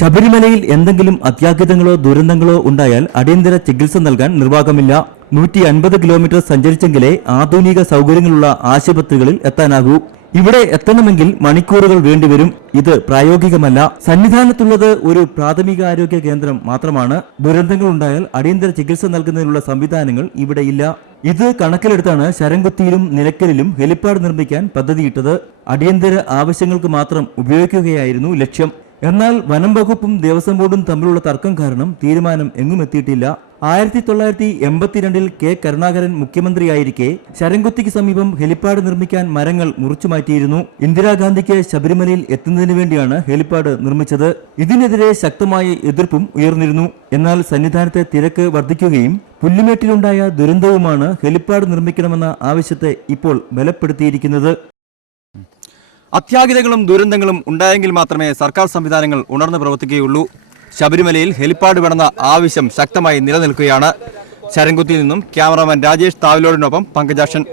ശബരിമലയിൽ എന്തെങ്കിലും അത്യാഹിതങ്ങളോ ദുരന്തങ്ങളോ ഉണ്ടായാൽ അടിയന്തര ചികിത്സ നൽകാൻ നിർവാഹമില്ല. 150 കിലോമീറ്റർ സഞ്ചരിച്ചെങ്കിലേ ആധുനിക സൗകര്യങ്ങളുള്ള ആശുപത്രികളിൽ എത്താനാകൂ. ഇവിടെ എത്തണമെങ്കിൽ മണിക്കൂറുകൾ വേണ്ടിവരും. ഇത് പ്രായോഗികമല്ല. സന്നിധാനത്തുള്ളത് ഒരു പ്രാഥമികാരോഗ്യ കേന്ദ്രം മാത്രമാണ്. ദുരന്തങ്ങളുണ്ടായാൽ അടിയന്തര ചികിത്സ നൽകുന്നതിനുള്ള സംവിധാനങ്ങൾ ഇവിടെയില്ല. ഇത് കണക്കിലെടുത്താണ് ശരംകുത്തിയിലും നിലയ്ക്കലിലും ഹെലിപ്പാഡ് നിർമ്മിക്കാൻ പദ്ധതിയിട്ടത്. അടിയന്തര ആവശ്യങ്ങൾക്ക് മാത്രം ഉപയോഗിക്കുകയായിരുന്നു ലക്ഷ്യം. എന്നാൽ വനം വകുപ്പും ദേവസ്വം ബോർഡും തമ്മിലുള്ള തർക്കം കാരണം തീരുമാനം എങ്ങും എത്തിയിട്ടില്ല. 1982 കെ കരുണാകരൻ മുഖ്യമന്ത്രിയായിരിക്കെ ശരംകുത്തിക്ക് സമീപം ഹെലിപ്പാഡ് നിർമ്മിക്കാൻ മരങ്ങൾ മുറിച്ചുമാറ്റിയിരുന്നു. ഇന്ദിരാഗാന്ധിക്ക് ശബരിമലയിൽ എത്തുന്നതിന് വേണ്ടിയാണ് ഹെലിപ്പാഡ് നിർമ്മിച്ചത്. ഇതിനെതിരെ ശക്തമായ എതിർപ്പും ഉയർന്നിരുന്നു. എന്നാൽ സന്നിധാനത്തെ തിരക്ക് വർദ്ധിക്കുകയും പുല്ലുമേട്ടിലുണ്ടായ ദുരന്തവുമാണ് ഹെലിപ്പാഡ് നിർമ്മിക്കണമെന്ന ആവശ്യത്തെ ഇപ്പോൾ ബലപ്പെടുത്തിയിരിക്കുന്നത്. അത്യാഹിതങ്ങളും ദുരന്തങ്ങളും ഉണ്ടായെങ്കിൽ മാത്രമേ സർക്കാർ സംവിധാനങ്ങൾ ഉണർന്നു പ്രവർത്തിക്കുകയുള്ളൂ. ശബരിമലയിൽ ഹെലിപ്പാഡ് വേണമെന്ന ആവശ്യം ശക്തമായി നിലനിൽക്കുകയാണ്. ശരംകുത്തിയിൽ നിന്നും ക്യാമറാമാൻ രാജേഷ് താവിലോടിനൊപ്പം പങ്കജാക്ഷൻ.